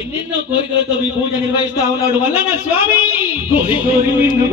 ఎన్నెన్నో కోరికలతో మీ పూజ నిర్వహిస్తా ఉన్నాడు మల్లన్న స్వామి. కోరి కోరి నిన్ను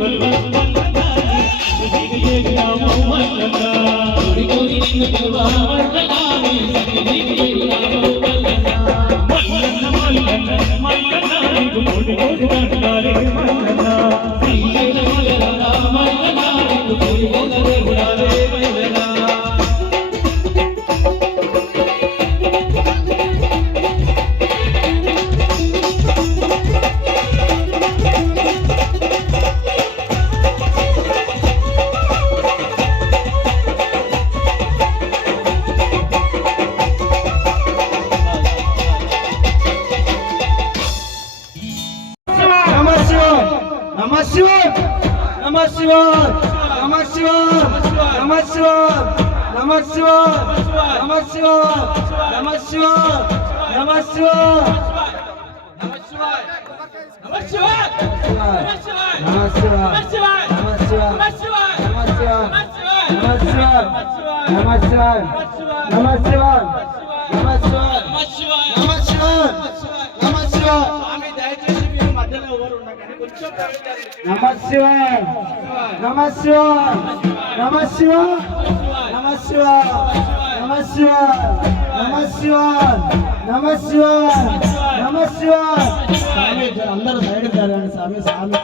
అందరూ సైడ్ జరగండి స్వామి. స్వామి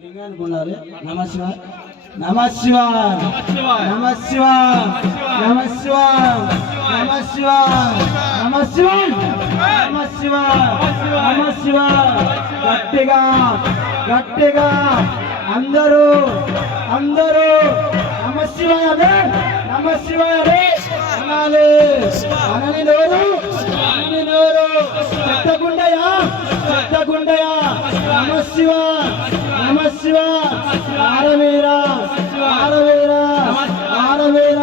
లింగానికి ఉండాలి. నమ శివాయ నమ శివాయ నమ శివాయ నమ శివాయ నమ శివాయ నమ శివాయ నమ శివాయ నమ శివాయ. గట్టిగా గట్టిగా అందరూ అందరూ నమ శివాయ నమ శివాయ అనాలి. అనని నోరు అనని నోరు చెత్తగుండయా చెత్తగుండయా. నమ శివాయ నమ శివాయ ఆరవీర ఆరవీర ఆరవీర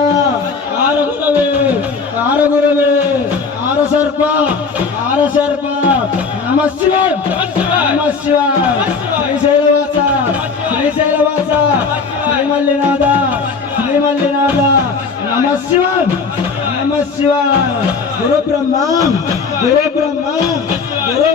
ఆరగురవే ఆరగురవే ఆరసర్ప ఆరసర్ప. నమ శివాయ నమ శివాయ శ్రీశైలవాస శ్రీశైలవాస శ్రీమల్లినాథ శ్రీమల్లినాథ. నమ శివాయ నమ శివాయ. గురు బ్రహ్మ గురు బ్రహ్మ గురు